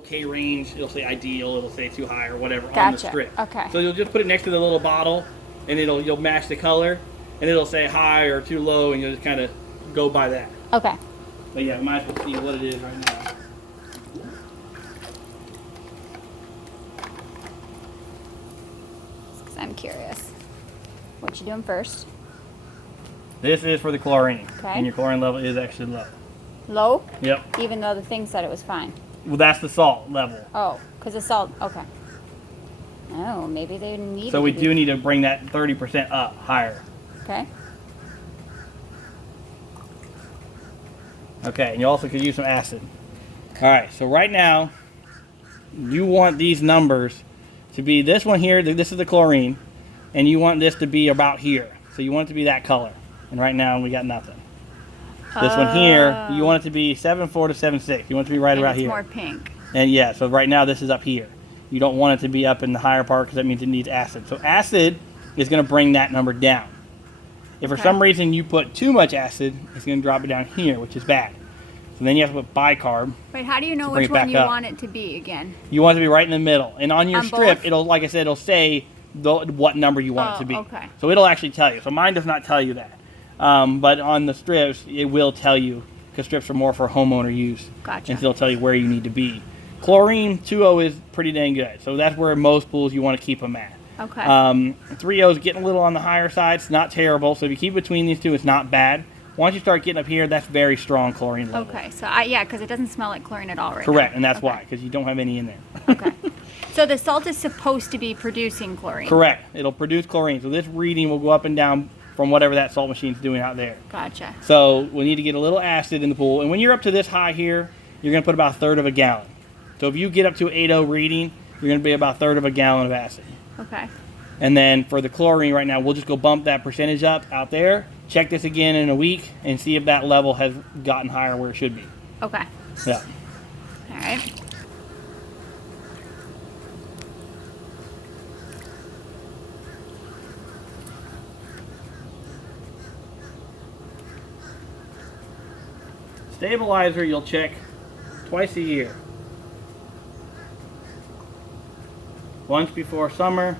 K range. It'll say ideal. It'll say too high or whatever on the Gotcha. strip. Okay. So you'll just put it next to the little bottle, and you'll match the color, and it'll say high or too low, and you'll just kind of go by that. Okay. But yeah, might as well see what it is right now. Because I'm curious. What you doing first? This is for the chlorine, Okay. and your chlorine level is actually low. Low? Yep. Even though the thing said it was fine. Well, that's the salt level. Oh, because the salt. Okay. Oh, maybe they need. So we do need to bring that 30% up higher. Okay. Okay, and you also could use some acid. All right, so right now, you want these numbers to be this one here. This is the chlorine, and you want this to be about here. So you want it to be that color. And right now we got nothing. This one here, you want it to be 7.4 to 7.6. You want it to be right And about it's here. more pink. And yeah, so right now this is up here. You don't want it to be up in the higher part because that means it needs acid. So acid is going to bring that number down. If for some reason you put too much acid, it's going to drop it down here, which is bad. So then you have to put bicarb. Wait, how do you know bring which it back one you up. want it to be again? You want it to be right in the middle. And on your On strip, both? it'll, like I said, it'll say what number you want it to be. Okay. So it'll actually tell you. So mine does not tell you that. But on the strips, it will tell you because strips are more for homeowner use. Gotcha. And so it'll tell you where you need to be. Chlorine 2.0 is pretty dang good. So that's where most pools you want to keep them at. Okay. 3.0 is getting a little on the higher side. It's not terrible. So if you keep between these two, it's not bad. Once you start getting up here, that's very strong chlorine level. Okay, so yeah, because it doesn't smell like chlorine at all right Correct, now. and that's Okay. why, because you don't have any in there. Okay. So the salt is supposed to be producing chlorine. Correct. It'll produce chlorine. So this reading will go up and down from whatever that salt machine's doing out there. Gotcha. So we need to get a little acid in the pool. And when you're up to this high here, you're going to put about a third of a gallon. So if you get up to 8.0 reading, you're going to be about a third of a gallon of acid. Okay. And then for the chlorine right now, we'll just go bump that percentage up out there. Check this again in a week and see if that level has gotten higher where it should be. Okay. Yeah. All right. Stabilizer you'll check twice a year. Once before summer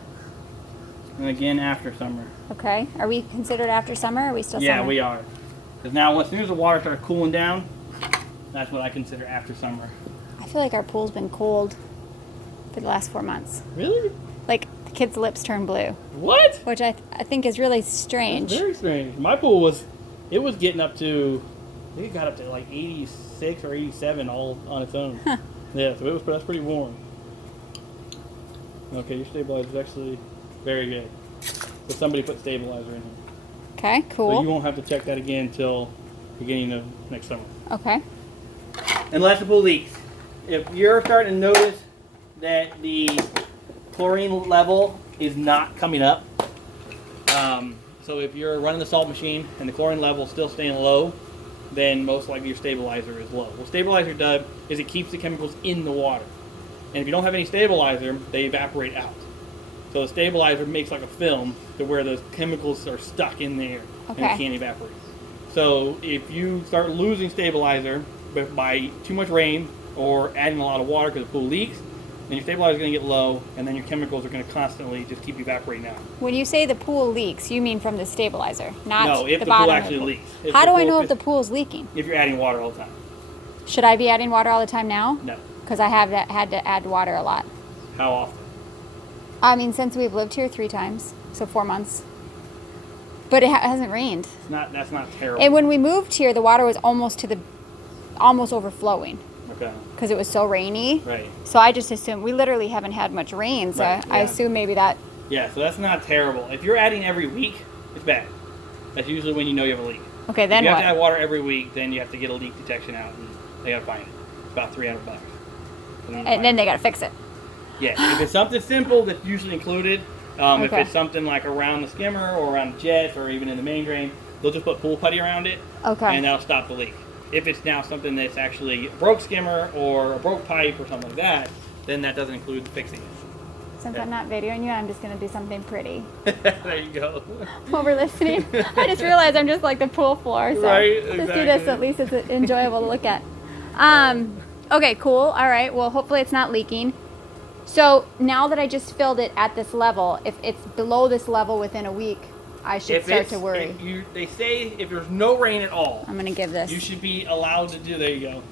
and again after summer. Okay. Are we considered after summer? Or are we still Yeah, summer? we are. Because now as soon as the water starts cooling down, that's what I consider after summer. I feel like our pool's been cold for the last 4 months. Really? Like the kids' lips turn blue, What? which I think is really strange. Very strange. My pool was getting up to, I think it got up to like 86 or 87 all on its own. Yeah, so that's pretty warm. Okay, your stabilizer is actually very good. So somebody put stabilizer in here. Okay, cool. So you won't have to check that again until beginning of next summer. Okay. Unless the pool leaks. If you're starting to notice that the chlorine level is not coming up, so if you're running the salt machine and the chlorine level is still staying low, then most likely your stabilizer is low. What stabilizer does is it keeps the chemicals in the water. And if you don't have any stabilizer, they evaporate out. So the stabilizer makes like a film to where the chemicals are stuck in there and Okay. it can't evaporate. So if you start losing stabilizer by too much rain or adding a lot of water because the pool leaks, then your stabilizer is going to get low, and then your chemicals are going to constantly just keep evaporating out. When you say the pool leaks, you mean from the stabilizer, not No, if the the bottom pool of actually pool. leaks. If How the do I pool- know if the pool's leaking? If you're adding water all the time. Should I be adding water all the time now? No. Because I have had to add water a lot. How often? I mean, since we've lived here 3 times, so 4 months. But it hasn't rained. That's not terrible. And when we moved here, the water was almost overflowing Okay. because it was so rainy. Right. So I just assumed we literally haven't had much rain. So Right, I yeah. assume maybe that. Yeah, so that's not terrible. If you're adding every week, it's bad. That's usually when you know you have a leak. Okay, If then you have what? to add water every week, then you have to get a leak detection out, and they gotta find it. It's about $300. And then they got to fix it. Yeah, if it's something simple, that's usually included. If Okay. it's something like around the skimmer or around the jets or even in the main drain, they'll just put pool putty around it, Okay. and that'll stop the leak. If it's now something that's actually a broke skimmer or a broke pipe or something like that, then that doesn't include fixing it. Since I'm not videoing you, I'm just going to do something pretty There you go. while we're listening. I just realized I'm just like the pool floor. So Right, let's do this. exactly. At least it's enjoyable to look at. Okay, cool. All right. Well, hopefully it's not leaking. So now that I just filled it at this level, if it's below this level within a week, I should start to worry. They say if there's no rain at all, I'm gonna give this. you should be allowed to do. There you go.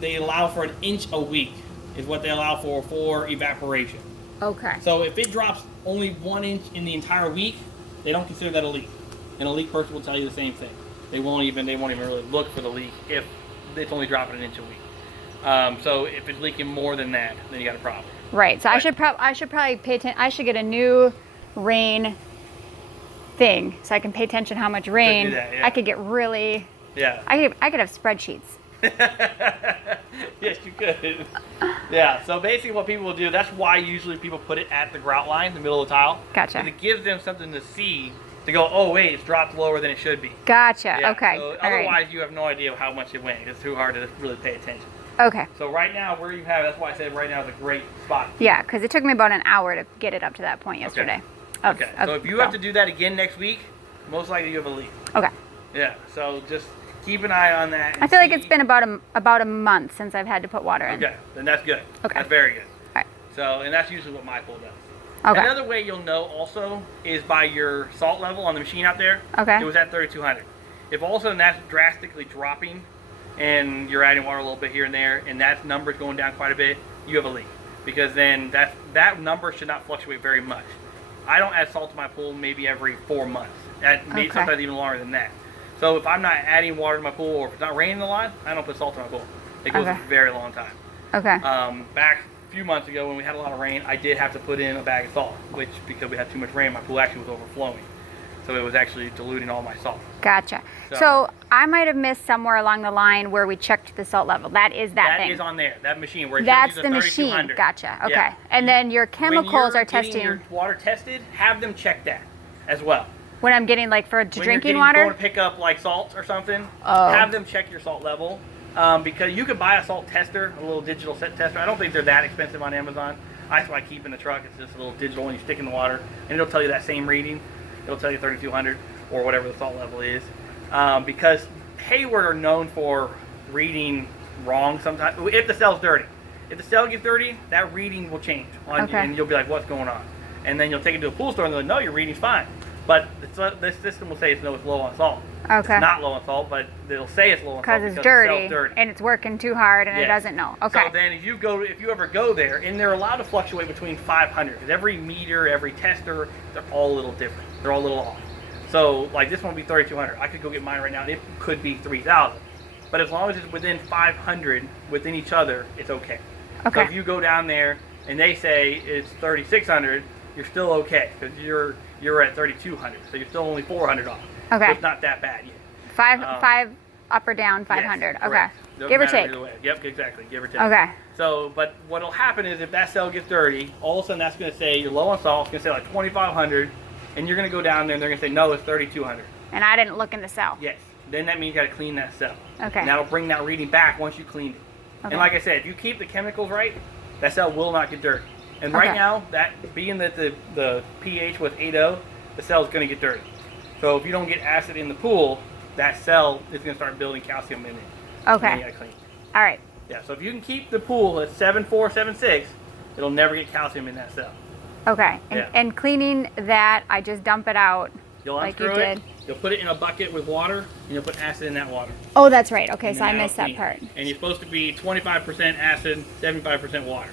They allow for 1 inch a week is what they allow for evaporation. Okay. So if it drops only 1 inch in the entire week, they don't consider that a leak. And a leak person will tell you the same thing. They won't even really look for the leak if it's only dropping 1 inch a week. So if it's leaking more than that, then you got a problem. Right. So I should probably pay attention. I should get a new rain thing so I can pay attention how much rain. Do that, yeah. I could get really. Yeah. I could have spreadsheets. Yes, you could. Yeah, so basically what people will do, that's why usually people put it at the grout line, the middle of the tile. Gotcha. And it gives them something to see, to go, oh wait, it's dropped lower than it should be. Gotcha. Yeah, Okay. So All otherwise right. you have no idea how much it went. It's too hard to really pay attention. Okay. So right now, where you have, that's why I said right now is a great spot. Yeah, because it took me about an hour to get it up to that point yesterday. Okay. So if you have to do that again next week, most likely you have a leak. Okay. Yeah. So just keep an eye on that. I feel like it's been about a month since I've had to put water in. Okay. Then that's good. Okay. That's very good. All right. So, and that's usually what my pool does. Okay. Another way you'll know also is by your salt level on the machine out there. Okay. It was at 3,200. If all of a sudden that's drastically dropping and you're adding water a little bit here and there and that number's going down quite a bit, you have a leak. Because then that number should not fluctuate very much. I don't add salt to my pool maybe every 4 months. Maybe Okay. sometimes even longer than that. So if I'm not adding water to my pool or if it's not raining a lot, I don't put salt in my pool. It goes Okay. a very long time. Okay. Back a few months ago when we had a lot of rain, I did have to put in a bag of salt, which because we had too much rain, my pool actually was overflowing. So it was actually diluting all my salt. Gotcha. So- So I might have missed somewhere along the line where we checked the salt level. That is that thing. That is on there, that machine where it That's shows the you machine. 3,200. Gotcha. Okay. Yeah. And then your When chemicals you're are getting testing your water tested, have them check that as well. when I'm getting like for When drinking you're going water. to pick up like salt or something, Oh. have them check your salt level. Because you could buy a salt tester, a little digital set tester. I don't think they're that expensive on Amazon. That's what I keep in the truck. It's just a little digital one you stick in the water, and it'll tell you that same reading. It'll tell you 3,200 or whatever the salt level is. Because Hayward are known for reading wrong sometimes. If the cell's dirty. If the cell gets dirty, that reading will change on you, Okay. and you'll be like, what's going on? And then you'll take it to a pool store, and they're like, no, your reading's fine. But this system will say it's low on salt. Okay. It's not low on salt, but they'll say it's low on salt Because it's the dirty, cell's dirty. and it's working too hard and it Yes. doesn't know. Okay. So then if you ever go there, and they're allowed to fluctuate between 500, because every meter, every tester, they're all a little different. They're all a little off. So like this one will be 3,200. I could go get mine right now, and it could be 3,000. But as long as it's within 500 within each other, it's okay. Okay. So if you go down there and they say it's 3,600, you're still okay because you're at 3,200, so you're still only 400 off. Okay. So it's not that bad yet. Five up or down, 500. Yes, okay. correct. Doesn't Give or matter take. either way. Yep, exactly. Give or take. Okay. So, but what'll happen is if that cell gets dirty, all of a sudden that's going to say you're low on salt. It's going to say like 2,500, and you're going to go down there and they're going to say no, it's 3,200. And I didn't look in the cell. Yes. Then that means you got to clean that cell. Okay. And that'll bring that reading back once you clean it. Okay. And like I said, if you keep the chemicals right, that cell will not get dirty. And right Okay. now, that being that the pH was 8.0, the cell is going to get dirty. So if you don't get acid in the pool, that cell is going to start building calcium in it. And then you Okay. got to clean it. All right. Yeah, so if you can keep the pool at 7.4, 7.6, it'll never get calcium in that cell. Okay. And, Yeah. and cleaning that, I just dump it out. You'll Like you unscrew it, did. you'll put it in a bucket with water, and you'll put acid in that water. Oh, that's right. Okay, And so I then that'll missed that clean. part. And you're supposed to be 25% acid, 75% water.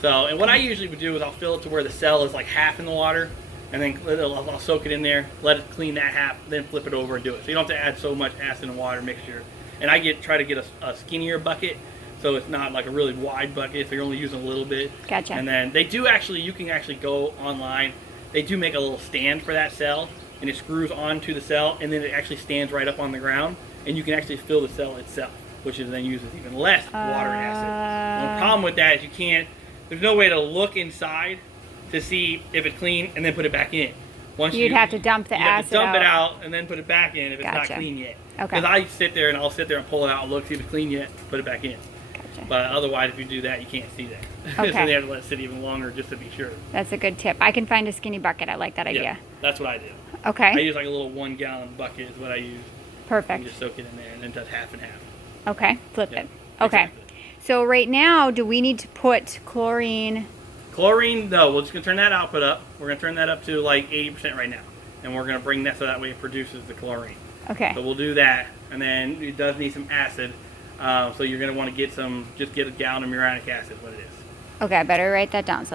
So, and what I usually would do is I'll fill it to where the cell is like half in the water, and then I'll soak it in there, let it clean that half, then flip it over and do it. So you don't have to add so much acid and water mixture. And I try to get a skinnier bucket, so it's not like a really wide bucket, so you're only using a little bit. Gotcha. And then they do actually, you can actually go online. They do make a little stand for that cell, and it screws onto the cell, and then it actually stands right up on the ground, and you can actually fill the cell itself, which is then uses even less water and acid. And the problem with that is there's no way to look inside to see if it's clean and then put it back in. You'd have to dump the you have acid to dump it out. out and then put it back in if it's Gotcha. not clean yet. Okay. Because I'll sit there and pull it out and look, see if it's clean yet, put it back in. Gotcha. But otherwise, if you do that, you can't see that. So Okay. they have to let it sit even longer just to be sure. That's a good tip. I can find a skinny bucket. I like that idea. Yeah, that's what I do. I Okay. use like a little 1 gallon bucket is what I use. You Perfect. just soak it in there and then does half and half. Okay. Flip Yeah, it. Okay. exactly. So right now, do we need to put chlorine? Chlorine, no, we're just gonna turn that output up. We're gonna turn that up to like 80% right now, and we're gonna bring that so that way it produces the chlorine. Okay. So we'll do that, and then it does need some acid. So you're gonna want to get a gallon of muriatic acid. What it is. Okay, I better write that down. So